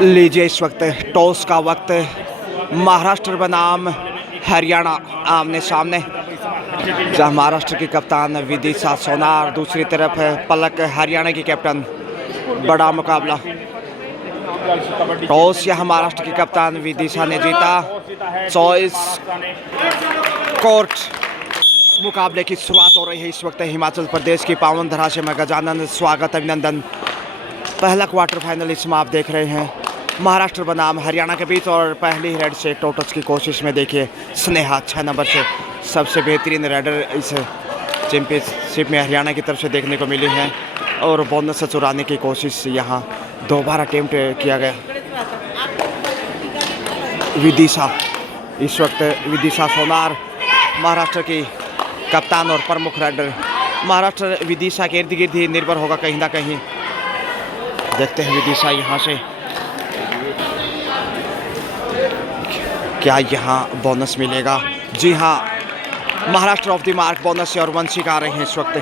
लीजिए इस वक्त टॉस का वक्त। महाराष्ट्र बनाम हरियाणा आमने सामने, जहां महाराष्ट्र की कप्तान विदिशा सोनार, दूसरी तरफ पलक हरियाणा की कैप्टन। बड़ा मुकाबला। टॉस यहां महाराष्ट्र की कप्तान विदिशा ने जीता। चॉइस कोर्ट मुकाबले की शुरुआत हो रही है इस वक्त हिमाचल प्रदेश की पावन धरा से। मैं गजानंद स्वागत अभिनंदन। पहला क्वार्टर फाइनल इसमें आप देख रहे हैं महाराष्ट्र बनाम हरियाणा के बीच, और पहली रेड से टोटस की कोशिश में देखिए स्नेहा 6 नंबर से सबसे बेहतरीन रेडर इस चैंपियनशिप में हरियाणा की तरफ से देखने को मिली है, और बोनस चुराने की कोशिश यहाँ दोबारा अटेम्प्ट किया गया। विदिशा इस वक्त विदिशा सोनार महाराष्ट्र की कप्तान और प्रमुख रेडर। महाराष्ट्र विदिशा के इर्द गिर्द ही निर्भर होगा कहीं ना कहीं। देखते हैं विदिशा यहाँ से क्या यहाँ बोनस मिलेगा। जी हाँ, Maharashtra of the mark bonus से और वंशिका आ रही हैं इस वक्त।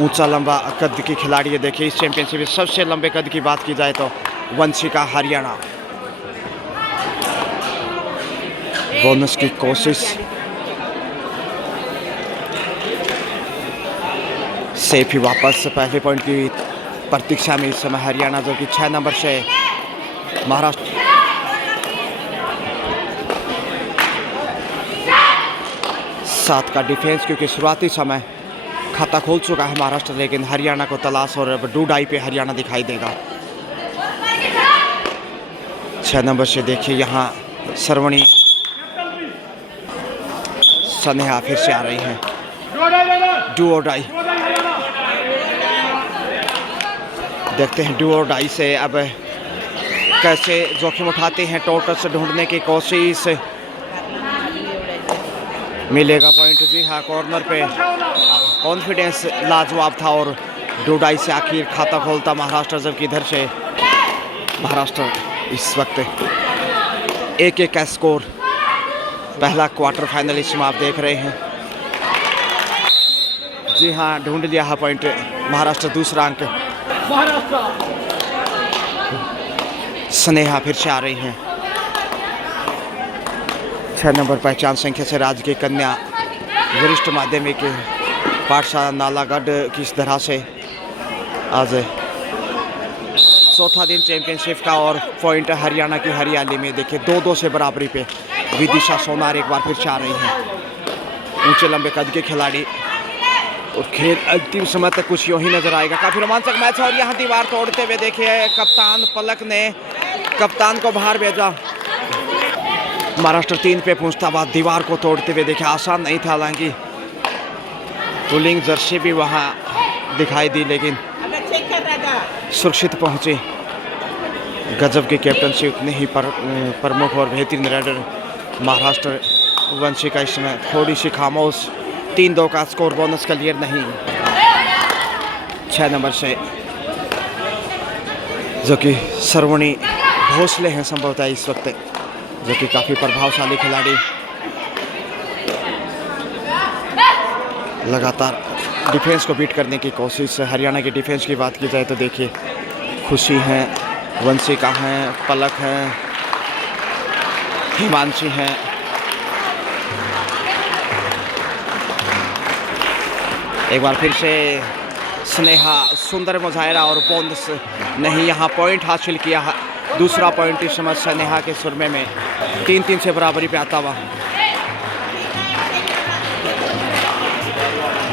ऊंचा लंबा कद की खिलाड़ी है। देखिए इस चैंपियनशिप में सबसे लंबे कद की बात की जाए तो वंशिका हरियाणा। बोनस की कोशिश सेफ ही वापस पहले पॉइंट की प्रतीक्षा में इस समय हरियाणा, जो कि 6 नंबर से महाराष्ट्र। साथ का डिफेंस, क्योंकि शुरुआती समय खाता खोल चुका है महाराष्ट्र, लेकिन हरियाणा को तलाश और अब डूडाई पे हरियाणा दिखाई देगा। 6 नंबर से देखिए यहाँ सरवणी स्नेहा फिर से आ रही हैं। डू और डाई। देखते हैं डू और डाई से अब कैसे जोखिम उठाते हैं। टोटस ढूंढने की कोशिश, मिलेगा पॉइंट। जी हाँ, कॉर्नर पे कॉन्फिडेंस लाजवाब था, और डूडाई से आखिर खाता खोलता महाराष्ट्र, जबकि इधर से महाराष्ट्र इस वक्त 1-1 का स्कोर। पहला क्वार्टर फाइनल इसमें आप देख रहे हैं। जी हाँ, ढूंढ लिया है पॉइंट महाराष्ट्र। दूसरा अंक स्नेहा फिर से आ रही हैं। 6 नंबर पहचान संख्या से राज्य की कन्या वरिष्ठ माध्यमिक पाठशाला नालागढ़ की इस तरह से आज चौथा दिन चैंपियनशिप का, और पॉइंट हरियाणा की हरियाली में देखिए 2-2 से बराबरी पे विदिशा सोनार एक बार फिर से आ रही हैं। ऊंचे लंबे कद के खिलाड़ी, और खेल अंतिम समय तक कुछ यूँ ही नजर आएगा। काफी रोमांचक मैच है, और यहाँ दीवार तोड़ते हुए देखिए कप्तान पलक ने कप्तान को बाहर भेजा। महाराष्ट्र 3 पे पहुंचता बाद दीवार को तोड़ते हुए देखे। आसान नहीं था, हालांकि पुलिंग जर्सी भी वहां दिखाई दी, लेकिन सुरक्षित पहुंचे। गजब की कैप्टनसी, उतने ही प्रमुख और बेहतरीन रेडर महाराष्ट्र। वंशिका इसमें थोड़ी सी खामोश। 3-2 का स्कोर, बोनस क्लियर नहीं। 6 नंबर से जो कि सरवणी भोसले हैं संभवतः इस वक्त, जो कि काफ़ी प्रभावशाली खिलाड़ी। लगातार डिफेंस को बीट करने की कोशिश। हरियाणा की डिफेंस की बात की जाए तो देखिए खुशी हैं, वंशिका हैं, पलक हैं, हिमांशी हैं। एक बार फिर से स्नेहा, सुंदर मुजाहिरा, और बोनस नहीं। यहाँ पॉइंट हासिल किया है। दूसरा पॉइंट इस समय स्नेहा के सुरमे में 3-3 से बराबरी पे आता हुआ।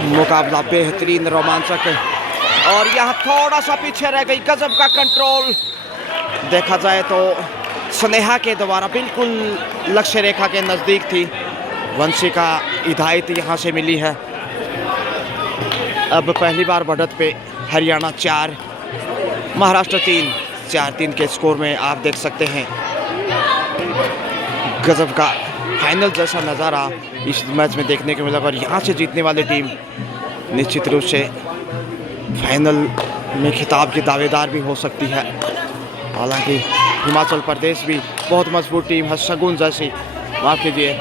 मुकाबला बेहतरीन रोमांचक, और यहाँ थोड़ा सा पीछे रह गई। गजब का कंट्रोल देखा जाए तो स्नेहा के द्वारा बिल्कुल लक्ष्य रेखा के नज़दीक थी। वंशिका हिदायत यहाँ से मिली है। अब पहली बार बढ़त पे हरियाणा 4 महाराष्ट्र 3। 4-3 के स्कोर में आप देख सकते हैं गजब का फाइनल जैसा नज़ारा इस मैच में देखने को मिला। और यहाँ से जीतने वाली टीम निश्चित रूप से फाइनल में खिताब की दावेदार भी हो सकती है। हालांकि हिमाचल प्रदेश भी बहुत मजबूत टीम है। शगुन जैसी, माफ़ कीजिए,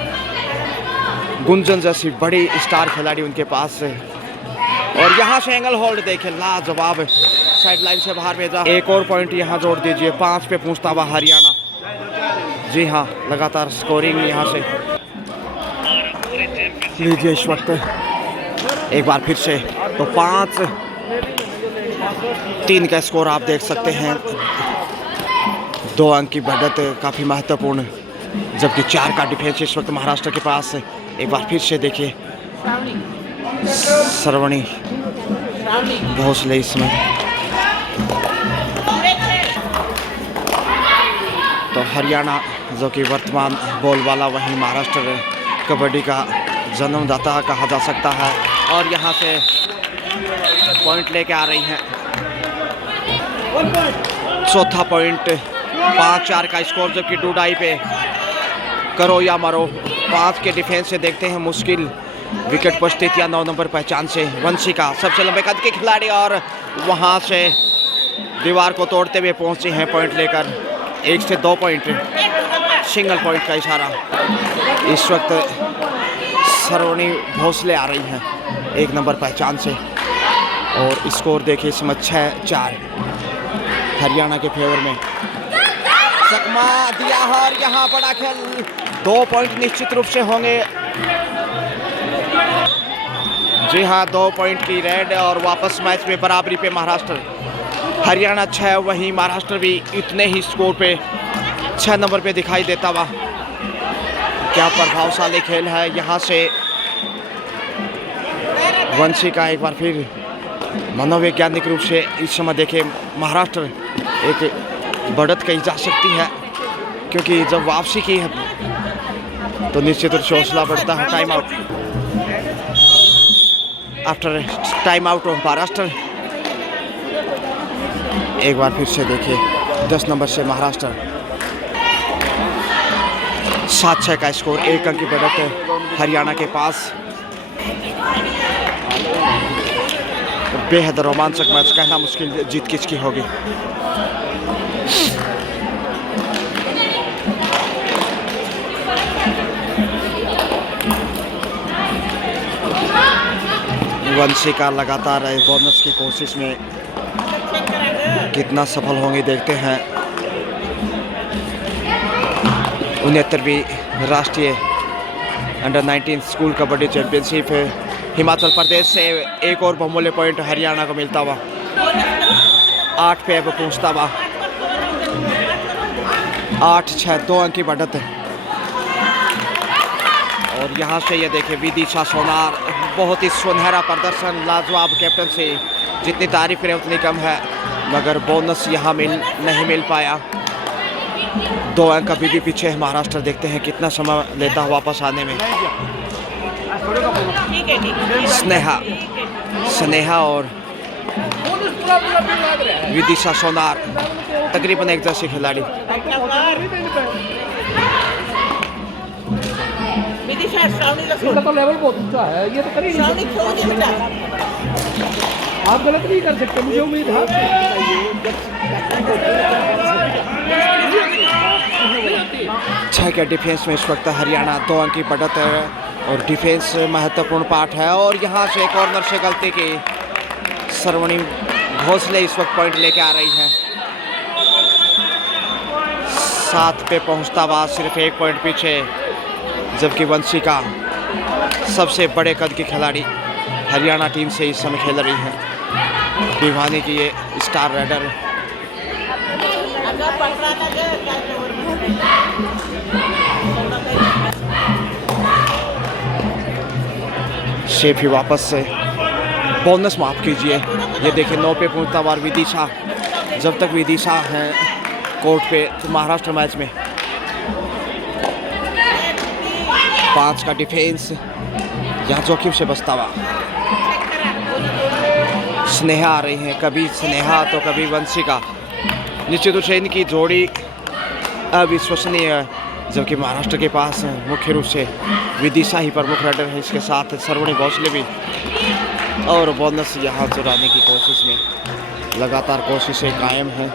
गुंजन जैसी बड़ी स्टार खिलाड़ी उनके पास है। और यहाँ से एंगल होल्ड देखें, लाजवाब साइड लाइन से बाहर भेजा। एक और पॉइंट यहाँ जोड़ दीजिए, 5 पे पहुंचता हुआ हरियाणा। जी हाँ, लगातार स्कोरिंग यहाँ से लीजिए इस वक्त एक बार फिर से। तो 5-3 का स्कोर आप देख सकते हैं। 2 अंक की बढ़त काफ़ी महत्वपूर्ण, जबकि 4 का डिफेंस इस वक्त महाराष्ट्र के पास। एक बार फिर से देखिए सरवणी भोसले इसमें। तो हरियाणा जो कि वर्तमान बोलबाला, वहीं महाराष्ट्र कबड्डी का जन्मदाता कहा जा सकता है। और यहाँ से पॉइंट लेके आ रही हैं। चौथा पॉइंट, 5-4 का स्कोर, जबकि डूडाई पे करो या मरो। 5 के डिफेंस से देखते हैं मुश्किल विकेट पर स्थितियाँ। 9 नंबर पहचान से वंशिका सबसे लंबे कद के खिलाड़ी, और वहाँ से दीवार को तोड़ते हुए पहुँचे हैं पॉइंट लेकर। 1 से 2 पॉइंट, सिंगल पॉइंट का इशारा। इस वक्त सरवणी भोसले आ रही हैं 1 नंबर पहचान से, और स्कोर देखिए इसमें 6-4 हरियाणा के फेवर में। चकमा दिया है, और यहाँ बड़ा खेल। 2 पॉइंट निश्चित रूप से होंगे। जी हाँ, 2 पॉइंट की रेड, और वापस मैच में बराबरी पे महाराष्ट्र। हरियाणा 6, वहीं महाराष्ट्र भी इतने ही स्कोर पे 6 नंबर पे दिखाई देता हुआ। क्या प्रभावशाली खेल है। यहाँ से वंशिका एक बार फिर मनोवैज्ञानिक रूप से इस समय देखे महाराष्ट्र एक बढ़त कही जा सकती है, क्योंकि जब वापसी की है तो निश्चित रूप से हौसला बढ़ता है। Time out, after time out of Maharashtra. एक बार फिर से देखिए 10 नंबर से महाराष्ट्र। 7-6 का स्कोर, 1 अंक की बढ़त है हरियाणा के पास। बेहद रोमांचक मैच, कहना मुश्किल जीत किसकी होगी। वंशिका लगातार बोनस की कोशिश में कितना सफल होंगे देखते हैं। 69वीं राष्ट्रीय under 19 school kabaddi championship Himachal Pradesh से एक और बहुमूल्य पॉइंट हरियाणा को मिलता हुआ। 8 पे अब पहुँचता हुआ। 8-6 2 अंक की बढ़त है। और यहाँ से ये देखें विदिशा सोनार, बहुत ही सुनहरा प्रदर्शन, लाजवाब कैप्टन से जितनी तारीफ करें उतनी कम है, मगर बोनस यहाँ नहीं मिल पाया। 2 अंक अभी भी पीछे है महाराष्ट्र। देखते हैं कितना समय लेता है वापस आने में। स्नेहा और विदिशा सोनार तकरीबन एक जैसे खिलाड़ी। तो लेवल बहुत ऊंचा है, ये तो कर ही नहीं सकते। आप गलत नहीं कर सकते, मुझे उम्मीद है। 6 के डिफेंस में इस वक्त हरियाणा 2 अंक की बढ़त है, और डिफेंस महत्वपूर्ण पार्ट है। और यहाँ से कॉर्नर से गलती की सरवणी भोसले इस वक्त पॉइंट लेके आ रही है। 7 पे पहुँचता हुआ सिर्फ 1 पॉइंट पीछे, जबकि वंशिका सबसे बड़े कद की खिलाड़ी हरियाणा टीम से इस समय खेल रही है। भिवानी की ये स्टार राइडर शेफ ही वापस से बोनस माफ कीजिए। ये देखिए 9 पे पहुंचता हुआ विदिशा। जब तक विदिशा है कोर्ट पे तो महाराष्ट्र मैच में। 5 का डिफेंस, यहाँ जोखिम से बचता हुआ स्नेहा आ रही हैं। कभी स्नेहा तो कभी वंशिका। निश्चित रूप से इनकी जोड़ी अविश्वसनीय है, जबकि महाराष्ट्र के पास मुख्य रूप से विदिशा ही प्रमुख राइडर है। इसके साथ सरवणी भोसले भी, और बोनस यहाँ चुराने की कोशिश में लगातार कोशिशें कायम हैं।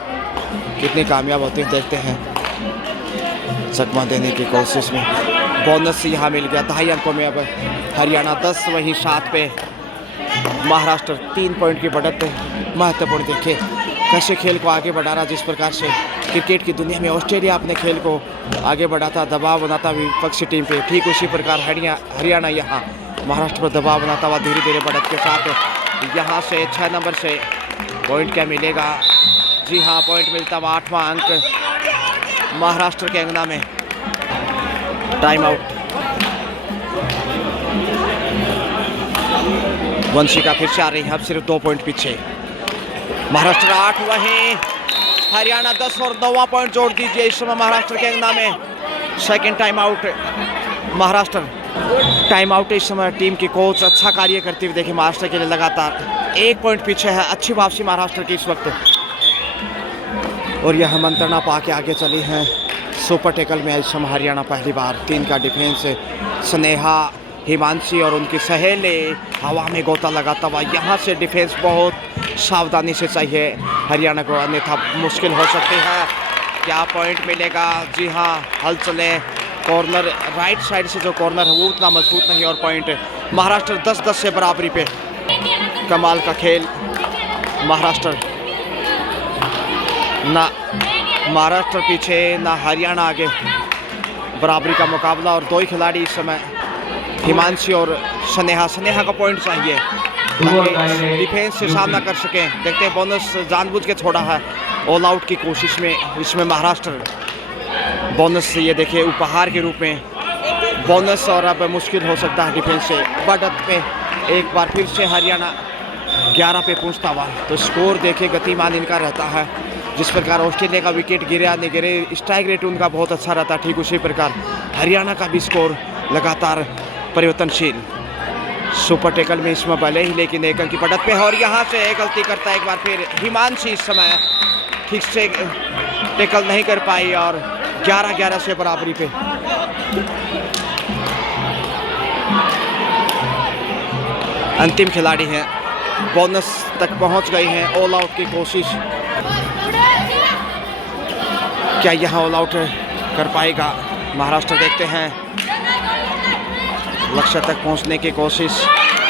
कितनी कामयाब होती हैं देखते हैं। चकमा देने की कोशिश में बोनस यहाँ मिल गया। 2.5 अंकों में अब हरियाणा 10, वहीं 7 पे महाराष्ट्र। 3 पॉइंट की बढ़त महत्वपूर्ण देखिए। कैसे खेल को आगे बढ़ा रहा, जिस प्रकार से क्रिकेट की दुनिया में ऑस्ट्रेलिया अपने खेल को आगे बढ़ाता, दबाव बनाता विपक्षी टीम पे, ठीक उसी प्रकार हरियाणा यहाँ महाराष्ट्र पर दबाव बनाता हुआ धीरे धीरे बढ़त के साथ यहाँ से 6 नंबर से पॉइंट क्या मिलेगा। जी हाँ, पॉइंट मिलता हुआ 8वां अंक महाराष्ट्र के अंगना में। Time out. वंशिका फिर से आ रही है, अब सिर्फ 2 पॉइंट पीछे। महाराष्ट्र 8, वहीं हरियाणा 10 और 9वां पॉइंट जोड़ दीजिए इस समय महाराष्ट्र के अंगना में। Second time out Maharashtra. Time out इस समय टीम की कोच अच्छा कार्य करते हुए देखिए महाराष्ट्र के लिए लगातार 1 पॉइंट पीछे है। अच्छी वापसी महाराष्ट्र की इस वक्त, और यह मंत्रणा पा के आगे चली हैं। सुपर टेकल में इस समय हरियाणा पहली बार 3 का डिफेंस। स्नेहा, हिमांशी और उनकी सहेली हवा में गोता लगाता हुआ यहाँ से डिफेंस बहुत सावधानी से चाहिए हरियाणा को, अन्यथा मुश्किल हो सकती है। क्या पॉइंट मिलेगा? जी हाँ, हल चले। कॉर्नर राइट साइड से जो कॉर्नर है वो उतना मजबूत नहीं, और पॉइंट महाराष्ट्र 10-10 से बराबरी पे। कमाल का खेल महाराष्ट्र, ना महाराष्ट्र पीछे ना हरियाणा आगे। बराबरी का मुकाबला और 2 ही खिलाड़ी इस समय, हिमांशी और स्नेहा का पॉइंट चाहिए ताकि डिफेंस से सामना कर सकें। देखते हैं, बोनस जानबूझ के छोड़ा है ऑल आउट की कोशिश में इसमें महाराष्ट्र। बोनस ये देखिए उपहार के रूप में बोनस, और अब मुश्किल हो सकता है डिफेंस से। बढ़त पे एक बार फिर से हरियाणा 11 पे पहुंचता हुआ, तो स्कोर देखिए गतिमान इनका रहता है। जिस प्रकार ऑस्ट्रेलिया का विकेट गिरा नहीं गिरे, स्ट्राइक रेट उनका बहुत अच्छा रहता है, ठीक उसी प्रकार हरियाणा का भी स्कोर लगातार परिवर्तनशील। सुपर टेकल में इसमें भले ही लेकिन 1 अंक की बढ़त पे है, और यहाँ से एक गलती करता है एक बार फिर हिमांशी। इस समय ठीक से टेकल नहीं कर पाई और 11-11 से बराबरी पे। अंतिम खिलाड़ी हैं, बोनस तक पहुंच गई हैं। ऑल आउट की कोशिश, क्या यहाँ ऑल आउट कर पाएगा महाराष्ट्र? देखते हैं, लक्ष्य तक पहुंचने की कोशिश,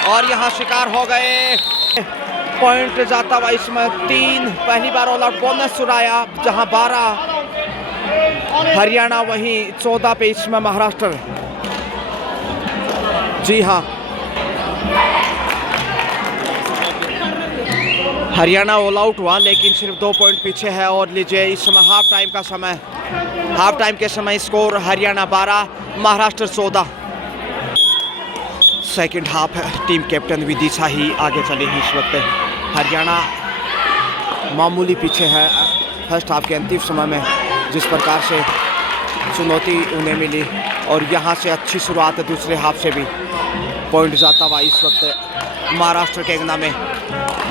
और यहाँ शिकार हो गए। पॉइंट जाता हुआ इसमें 3, पहली बार ऑल आउट। बोनस चुराया, जहां 12 हरियाणा, वहीं 14 पे इसमें महाराष्ट्र। जी हाँ, हरियाणा ऑल आउट हुआ लेकिन सिर्फ 2 पॉइंट पीछे है। और लीजिए इस समय हाफ टाइम का समय, हाफ टाइम के समय score Haryana 12 Maharashtra 14। Second half है, टीम कैप्टन विदिशा ही आगे चली है इस वक्त। हरियाणा मामूली पीछे है फर्स्ट हाफ के अंतिम समय में, जिस प्रकार से चुनौती उन्हें मिली, और यहाँ से अच्छी शुरुआत है दूसरे हाफ से भी। पॉइंट जाता हुआ इस वक्त महाराष्ट्र के अंगना में।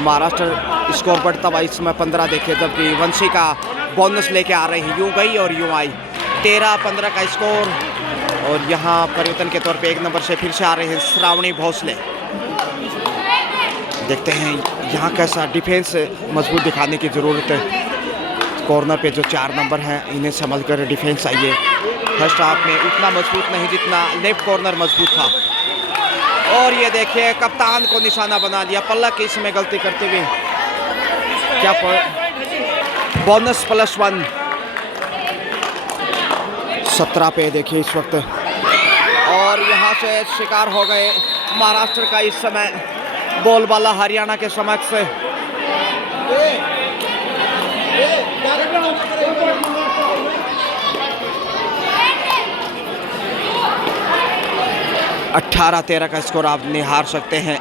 महाराष्ट्र स्कोर बढ़ता हुआ इसमें 15 देखिए, जबकि वंशिका बोनस लेके आ रही है। यूँ गई और यूँ आई, 13-15 का स्कोर। और यहाँ परिवर्तन के तौर पे 1 नंबर से फिर से आ रहे हैं श्रावणी भोसले। देखते हैं यहाँ कैसा डिफेंस मजबूत दिखाने की ज़रूरत है। कॉर्नर पे जो 4 नंबर हैं इन्हें संभल कर डिफेंस चाहिए। फर्स्ट हाफ में उतना मजबूत नहीं जितना लेफ्ट कॉर्नर मजबूत था। और ये देखिए कप्तान को निशाना बना लिया, पल्लक इसमें गलती करते हुए। क्या बोनस +1 17 पे देखिए इस वक्त। और यहाँ से शिकार हो गए महाराष्ट्र का इस समय बोलबाला हरियाणा के समक्ष। अठारह 13 का स्कोर आप निहार सकते हैं।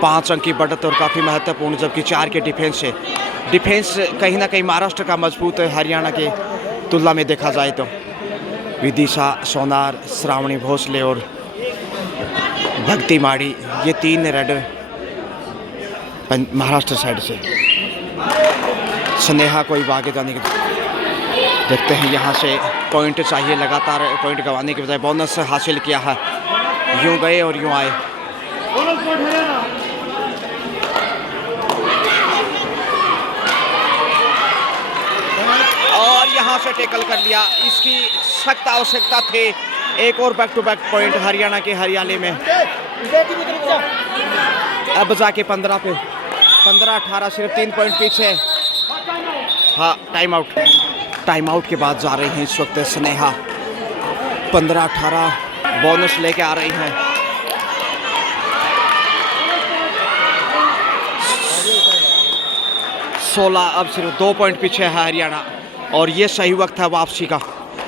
5 अंक की बढ़त और काफ़ी महत्वपूर्ण, जबकि 4 के डिफेंस से। डिफेंस कहीं ना कहीं महाराष्ट्र का मजबूत है हरियाणा के तुलना में देखा जाए तो। विदिशा, सोनार, श्रावणी भोसले और भक्ति माड़ी, ये 3 रेडर महाराष्ट्र साइड से। स्नेहा को भी आगे जाने की देखते हैं। यहाँ से पॉइंट चाहिए, लगातार पॉइंट गंवाने के बजाय बोनस हासिल किया है। यूँ गए और यूँ आए। और यहाँ से टैकल कर लिया, इसकी सख्त आवश्यकता थी। एक और back to back point Haryana के हरियाले में। अब जाके 15 पे 15-18 सिर्फ 3 पॉइंट पीछे। हाँ, टाइम आउट के बाद जा रही हैं इस वक्त स्नेहा। 15-18 बोनस लेके आ रही हैं। अब सिर्फ 2 पॉइंट पीछे है हरियाणा और ये सही वक्त है वापसी का।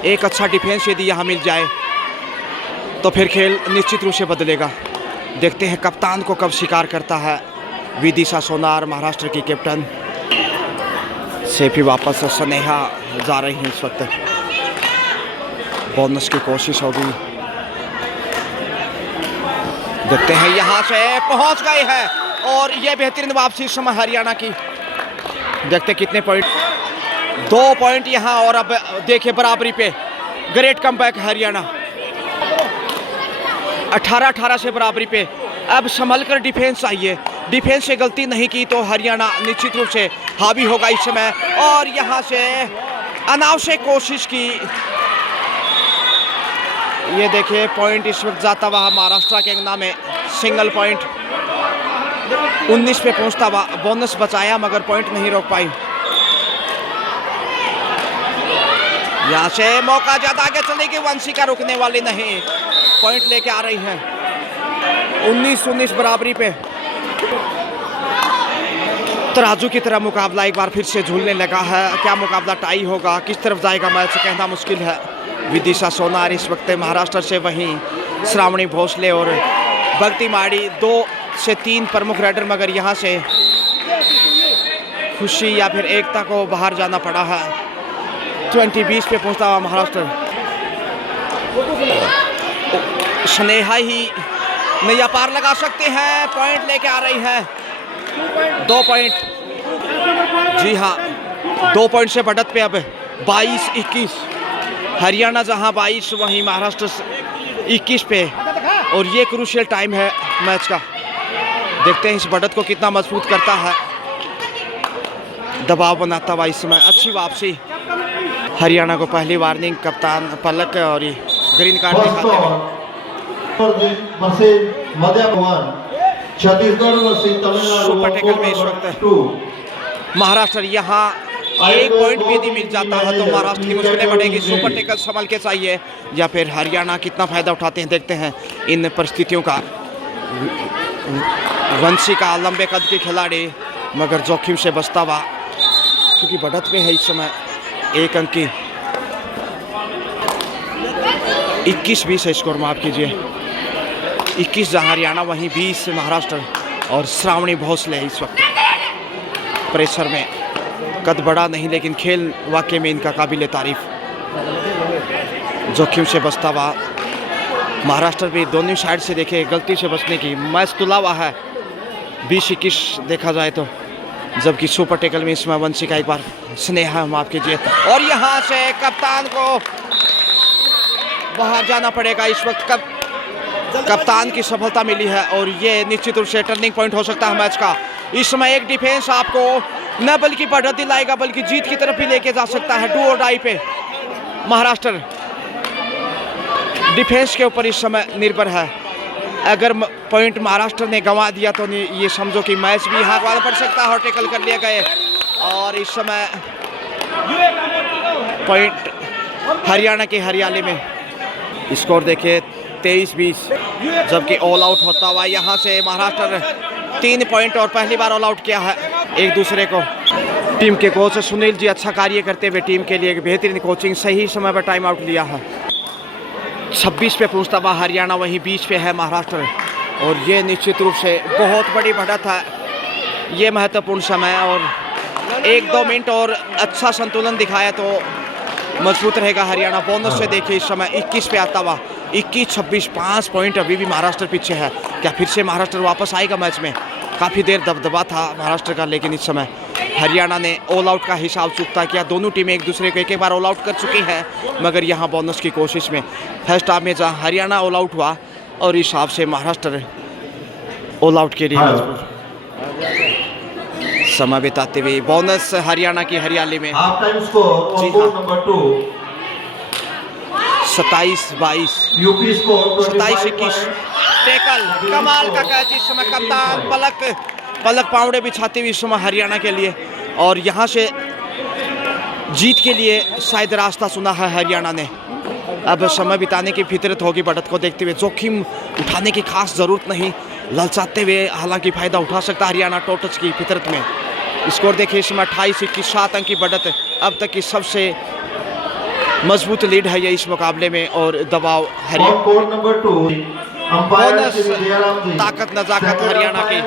एक अच्छा डिफेंस यदि यहाँ मिल जाए तो फिर खेल निश्चित रूप से बदलेगा। देखते हैं कप्तान को कब शिकार करता है विदिशा सोनार, महाराष्ट्र की कैप्टन। से भी वापस स्नेहा जा रही हैं इस वक्त। बोनस की कोशिश होगी, देखते हैं। यहाँ से पहुँच गए हैं और ये बेहतरीन वापसी इस समय हरियाणा की। देखते कितने पॉइंट, 2 पॉइंट यहाँ और अब देखिए बराबरी पे। ग्रेट कमबैक हरियाणा, 18-18 से बराबरी पे। अब संभल कर डिफेंस आइए, डिफेंस से गलती नहीं की तो हरियाणा निश्चित रूप से हावी होगा इस समय। और यहाँ से अनावश्यक कोशिश की, ये देखिए पॉइंट इस वक्त जाता हुआ महाराष्ट्र के अंगना में। सिंगल पॉइंट 19 पे पहुंचता हुआ, बोनस बचाया मगर पॉइंट नहीं रोक पाई। यहाँ से मौका ज्यादा आगे चलेगी, वंशिका रुकने वाली नहीं, पॉइंट लेके आ रही है। 19-19 बराबरी पे। तराजू की तरह मुकाबला एक बार फिर से झूलने लगा है। क्या मुकाबला टाई होगा, किस तरफ जाएगा मैच कहना मुश्किल है। विदिशा सोनार इस वक्त महाराष्ट्र से, वहीं श्रावणी भोसले और भक्ति माड़ी 2 से 3 प्रमुख राइडर, मगर यहाँ से खुशी या फिर एकता को बाहर जाना पड़ा है। 20-20 पे पहुँचता हुआ महाराष्ट्र। स्नेहा ही नैया पार लगा सकते हैं, पॉइंट लेके आ रही है। 2 पॉइंट, जी हाँ 2 पॉइंट से बढ़त पे अब 22-21। हरियाणा जहां 22 वहीं महाराष्ट्र 21 पे। और ये क्रूशियल टाइम है मैच का। देखते हैं इस बढ़त को कितना मजबूत करता है। दबाव बनाता हुआ इस समय अच्छी वापसी। हरियाणा को पहली वार्निंग कप्तान पलक और ग्रीन कार्ड दिखाते हुए। सुपर टैकल में इस वक्त महाराष्ट्र, यहाँ 1 पॉइंट भी यदि मिल जाता है तो महाराष्ट्र की मुश्किलें बढ़ेगी। सुपर टैकल संभल के चाहिए या फिर हरियाणा कितना फायदा उठाते हैं देखते हैं इन परिस्थितियों का। वंशिका लंबे कद के खिलाड़ी मगर जोखिम से बचता हुआ, क्योंकि बढ़त में है इस समय 1 अंक की। 21-20 है स्कोर, माफ कीजिए 21 जहाँ हरियाणा वहीं 20 महाराष्ट्र। और श्रावणी भोसले इस वक्त प्रेशर में, कद बड़ा नहीं लेकिन खेल वाकई में इनका काबिल तारीफ। जोखिम से बचता हुआ महाराष्ट्र भी दोनों साइड से देखे गलती से बचने की। मैच तुला हुआ है 20-21 देखा जाए तो, जबकि सुपर टैकल में इसमें वंशिका एक बार स्नेहा माफ कीजिए। और यहाँ से कप्तान को बाहर जाना पड़ेगा इस वक्त। कप्तान की सफलता मिली है और ये निश्चित रूप से टर्निंग पॉइंट हो सकता है मैच का। इस समय एक डिफेंस आपको न बल्कि बढ़त दिलाएगा बल्कि जीत की तरफ भी लेके जा सकता है। डू और डाई पे महाराष्ट्र डिफेंस के ऊपर इस समय निर्भर है। अगर पॉइंट महाराष्ट्र ने गंवा दिया तो ये समझो कि मैच भी यहाँ गंवाना पड़ सकता है। और टैकल कर लिया गए और इस समय पॉइंट हरियाणा के हरियाली में। स्कोर देखिए 23-20, जबकि ऑल आउट होता हुआ यहाँ से महाराष्ट्र 3 पॉइंट और पहली बार ऑल आउट किया है एक दूसरे को। टीम के कोच सुनील जी अच्छा कार्य करते हुए टीम के लिए एक बेहतरीन कोचिंग, सही समय पर टाइम आउट लिया है। 26 पे पहुँचता हुआ हरियाणा वहीं 20 पे है महाराष्ट्र। और ये निश्चित रूप से बहुत बड़ी बढ़त है, ये महत्वपूर्ण समय। और 1-2 मिनट और अच्छा संतुलन दिखाया तो मजबूत रहेगा हरियाणा। बोनस से देखिए इस समय 21 पे आता हुआ 21-26, 5 पॉइंट अभी भी महाराष्ट्र पीछे है। क्या फिर से महाराष्ट्र वापस आएगा मैच में? काफ़ी देर दबदबा था महाराष्ट्र का, लेकिन इस समय हरियाणा ने ऑल आउट का हिसाब चुकता किया। दोनों टीमें एक दूसरे को एक बार ऑल आउट कर चुकी हैं, मगर यहाँ बोनस की कोशिश में फर्स्ट हाफ में जहाँ हरियाणा ऑल आउट हुआ और इस हिसाब से महाराष्ट्र ऑल आउट के लिए मजबूर। समय बिताते हुए बोनस हरियाणा की हरियाली में। जी हाँ 27-22, 27-21 टैकल, कमाल का कैच इस समय कप्तान पलक पावड़े बिछाते हुए इस समय हरियाणा के लिए। और यहाँ से जीत के लिए शायद रास्ता चुना है हरियाणा ने। अब समय बिताने की फितरत होगी बढ़त को देखते हुए, जोखिम उठाने की खास ज़रूरत नहीं, ललचाते हुए हालांकि फ़ायदा उठा सकता हरियाणा टोटच की फितरत में। स्कोर देखिए इस समय 28-21, 7 अंक की बढ़त अब तक की सबसे मजबूत लीड है ये इस मुकाबले में। और दबाव बोनस ताकत नजाकत हरियाणा की।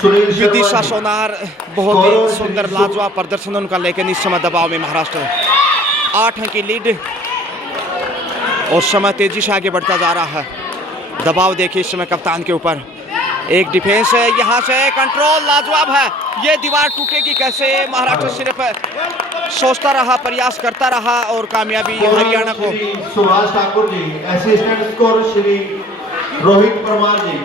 विदिशा सोनार बहुत ही सुंदर लाजवाब प्रदर्शन उनका, लेकिन इस समय दबाव में महाराष्ट्र 8 अंक की लीड और समय तेजी से आगे बढ़ता जा रहा है। दबाव देखिए इस समय कप्तान के ऊपर, एक डिफेंस है, यहाँ से कंट्रोल लाजवाब है। ये दीवार टूटेगी कैसे, महाराष्ट्र सिर्फ सोचता रहा, प्रयास करता रहा और कामयाबी हरियाणा को। Subhash Thakur ji, assistant score Shri Rohit Parmar ji,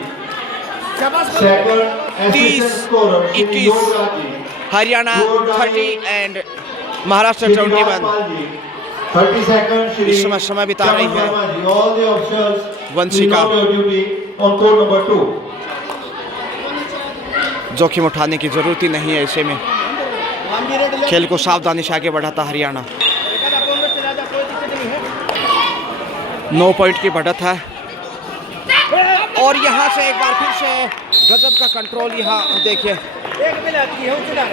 second assistant score Shri 30-21 Yograj ji, Haryana 30 and Maharashtra 21। 30 second Shri इस समय समय बिता रही है all the officers Vanshika. Duty on code number 2। जोखिम उठाने की जरूरत ही नहीं है, ऐसे में खेल को सावधानी से आगे बढ़ाता हरियाणा। 9 पॉइंट की बढ़त है और यहाँ से एक बार फिर से गजब का कंट्रोल, यहाँ देखिए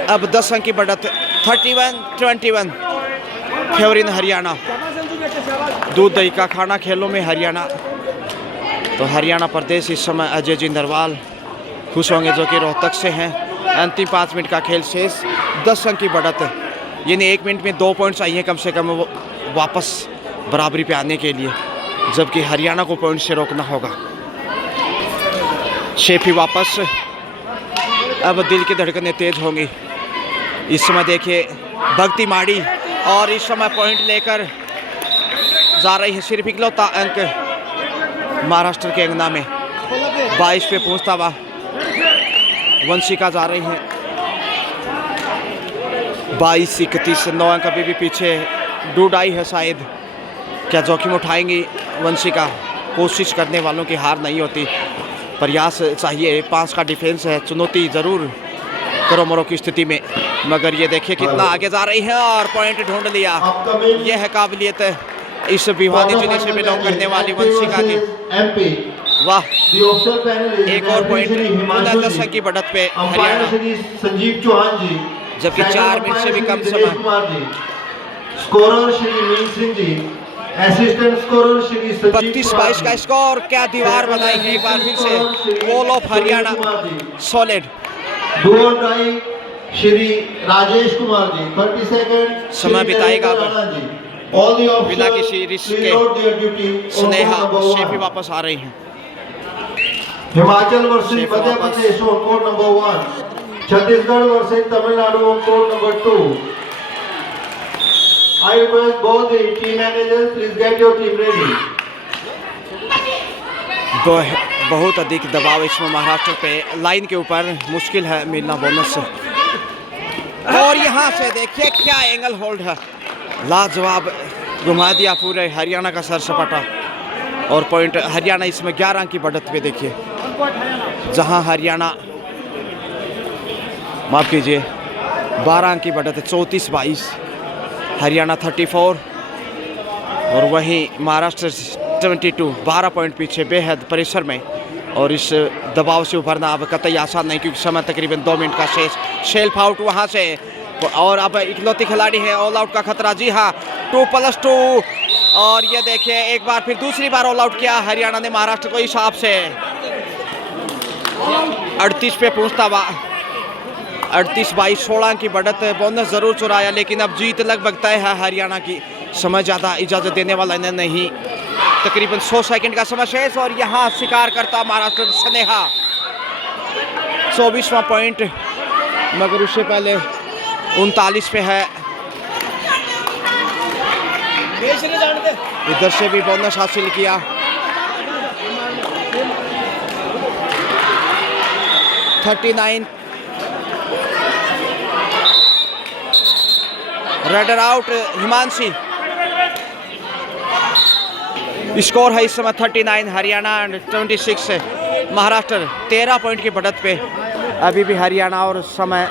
अब 10 अंक की बढ़त 31-21 फेवरिन हरियाणा। दूध दही का खाना खेलों में हरियाणा। तो हरियाणा प्रदेश इस समय अजय जिंदरवाल खुश होंगे जो कि रोहतक से हैं। अंतिम 5 मिनट का खेल शेष, 10 अंक की बढ़त, यानी 1 मिनट में 2 पॉइंट चाहिए कम से कम वापस बराबरी पे आने के लिए, जबकि हरियाणा को पॉइंट से रोकना होगा। शेफी वापस, अब दिल की धड़कनें तेज होंगी। इस समय देखिए भक्ति माड़ी और इस समय पॉइंट लेकर जा रही है। सिर्फ इकलौता अंक महाराष्ट्र के अंगना में, 22 पे पहुंचता हुआ वंशिका जा रही है 22-31, 9 अंक अभी भी पीछे। डूडाई है शायद, क्या जोखिम उठाएंगी वंशिका? कोशिश करने वालों की हार नहीं होती, प्रयास चाहिए। 5 का डिफेंस है, चुनौती जरूर करो मरो की स्थिति में, मगर ये देखिए कितना आगे जा रही है और पॉइंट ढूंढ लिया। ये है काबिलियत इस भिवानी जिले से बिलोंग करने वाली वंशिका की। वाह, एक और पॉइंट 10 अंक की बढ़त पे हरियाणा, संजीव चौहान जी, जबकि 4 मिनट से भी कम समय। Scorer Shri mean Singh ji, assistant scorer Shri 32-22 का स्कोर। क्या दीवार बनाई है एक बार फिर से wall of Haryana, solid. Shri Rajesh Kumar ji, 30 second समय बिताएगा बिना किसी रिस्क के। स्नेहा शेफी वापस आ रही हैं। Himachal versus Madhya Pradesh on code number 1, Chhattisgarh versus Tamil Nadu on code number 2। I request both the team managers, please get your team ready. बहुत अधिक दबाव इसमें महाराष्ट्र पे, लाइन के ऊपर मुश्किल है मिलना बोनस। और यहाँ से देखिए क्या एंगल होल्ड है, लाजवाब घुमा दिया पूरे हरियाणा का सर सपाटा। और पॉइंट हरियाणा इसमें 11 अंक की बढ़त पे देखिए, जहाँ हरियाणा माफ कीजिए 12 अंक की बढ़त है, 34-22 हरियाणा 34 और वहीं महाराष्ट्र 72, 12 पॉइंट पीछे बेहद प्रेशर में। और इस दबाव से उभरना अब कतई आसान नहीं, क्योंकि समय तकरीबन 2 मिनट का शेष। शेल्फ आउट वहाँ से, और अब इकलौती खिलाड़ी है, ऑल आउट का खतरा। जी हाँ, 2+2। और ये देखिए एक बार फिर दूसरी बार ऑल आउट किया हरियाणा ने महाराष्ट्र को। हिसाब से 38 पे पहुँचता हुआ 38-22, 16 की बढ़त। बोनस जरूर चुराया, लेकिन अब जीत लगभग तय है हरियाणा की। समय ज़्यादा इजाज़त देने वाला नहीं, तकरीबन 100 सेकंड का समय शेष। और यहाँ शिकार करता महाराष्ट्र स्नेहा, 24वां पॉइंट, मगर उससे पहले 39 पे है। इधर से भी बोनस हासिल किया। Raider out Himanshi. स्कोर है इस समय 39 हरियाणा एंड 26 महाराष्ट्र। 13 पॉइंट की बढ़त पे अभी भी हरियाणा, और समय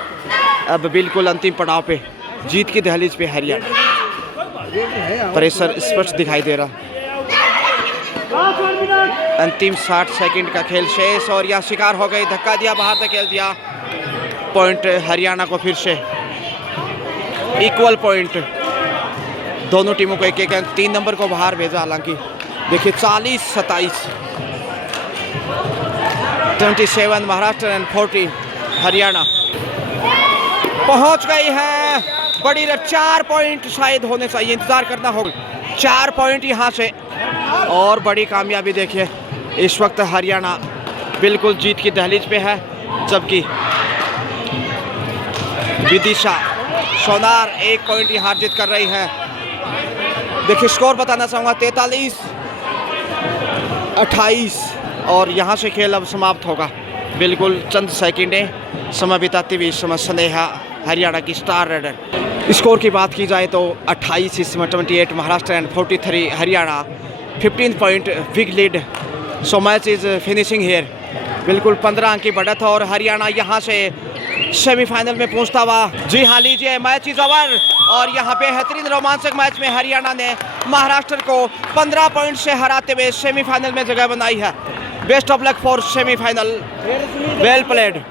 अब बिल्कुल अंतिम पड़ाव पे। जीत की दहलीज पे हरियाणा, प्रेशर स्पष्ट दिखाई दे रहा। अंतिम 60 सेकंड का खेल शेष और यह शिकार हो गई, धक्का दिया, बाहर धकेल दिया। पॉइंट हरियाणा को फिर से इक्वल पॉइंट, दोनों टीमों को एक एक अंक, 3 नंबर को बाहर भेजा। हालांकि देखिए 40-27, 27 महाराष्ट्र एंड 40 हरियाणा पहुंच गई है। बड़ी 4 पॉइंट शायद होने चाहिए, इंतजार करना होगा 4 पॉइंट यहां से, और बड़ी कामयाबी। देखिए इस वक्त हरियाणा बिल्कुल जीत की दहलीज पे है, जबकि विदिशा सोनार 1 पॉइंट हार जीत कर रही है। देखिए स्कोर बताना चाहूँगा 43-28, और यहाँ से खेल अब समाप्त होगा। बिल्कुल चंद सेकंडें समय बिताते हुए इस समय स्नेहा हरियाणा की स्टार रेडर। स्कोर की बात की जाए तो 28 इस समय 28 Maharashtra and 43 Haryana, 15 point big lead. So match is finishing here. बिल्कुल 15 अंक की बढ़त, और हरियाणा यहाँ से सेमीफाइनल में पहुंचता हुआ। जी हाँ, लीजिए मैच इज ओवर, और यहाँ पे बेहतरीन रोमांचक मैच में हरियाणा ने महाराष्ट्र को 15 पॉइंट से हराते हुए सेमीफाइनल में जगह बनाई है। Best of luck for semifinal, well played.